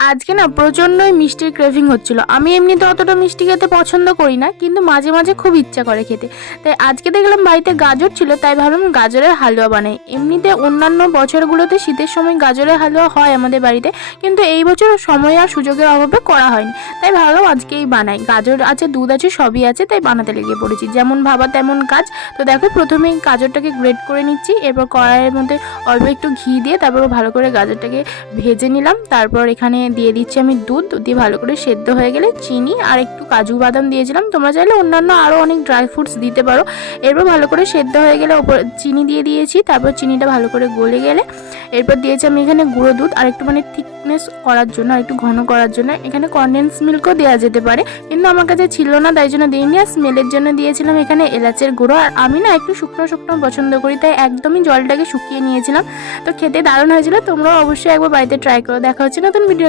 আজকে না প্রচণ্ডই মিষ্টির ক্রেভিং হচ্ছিল। আমি এমনিতে অতটা মিষ্টি খেতে পছন্দ করি না, কিন্তু মাঝে মাঝে খুব ইচ্ছা করে খেতে। তাই আজকে দেখলাম বাড়িতে গাজর ছিল, তাই ভাবলাম গাজরের হালুয়া বানাই। এমনিতে অন্যান্য বছরগুলোতে শীতের সময় গাজরের হালুয়া হয় আমাদের বাড়িতে, কিন্তু এই বছর সময় আর সুযোগের অভাবে করা হয়নি। তাই ভাবলাম আজকেই বানাই। গাজর আছে, দুধ আছে, সবই আছে, তাই বানাতে লেগে পড়েছি। যেমন ভাবা তেমন কাজ। তো দেখো, প্রথমেই গাজরটাকে গ্রেট করে নিচ্ছি। এরপর কড়াইয়ের মধ্যে অল্প একটু ঘি দিয়ে তারপর ভালো করে গাজরটাকে ভেজে নিলাম। তারপর এখানে দিয়ে দিচ্ছি আমি দুধ দিয়ে ভালো করে সেদ্ধ হয়ে গেলে চিনি আর একটু কাজু বাদাম দিয়েছিলাম। তোমরা চাইলে অন্যান্য আরও অনেক ড্রাই ফ্রুটস দিতে পারো। এরপর ভালো করে সেদ্ধ হয়ে গেলে ওপর চিনি দিয়ে দিয়েছি। তারপর চিনিটা ভালো করে গলে গেলে এরপর দিয়েছি আমি এখানে গুঁড়ো দুধ আর একটু থিকনেস করার জন্য, আর একটু ঘন করার জন্য এখানে কনডেন্স মিল্কও দেওয়া যেতে পারে, কিন্তু আমার কাছে ছিল না, তাই জন্য দিইনি। আর স্মেলের জন্য দিয়েছিলাম এখানে এলাচের গুঁড়ো। আর আমি না একটু শুকনো শুকনো পছন্দ করি, তাই একদমই জলটাকে শুকিয়ে নিয়েছিলাম। তো খেতে দারুণ হয়েছিল। তোমরাও অবশ্যই একবার বাড়িতে ট্রাই করো। দেখা হচ্ছে নতুন ভিডিও।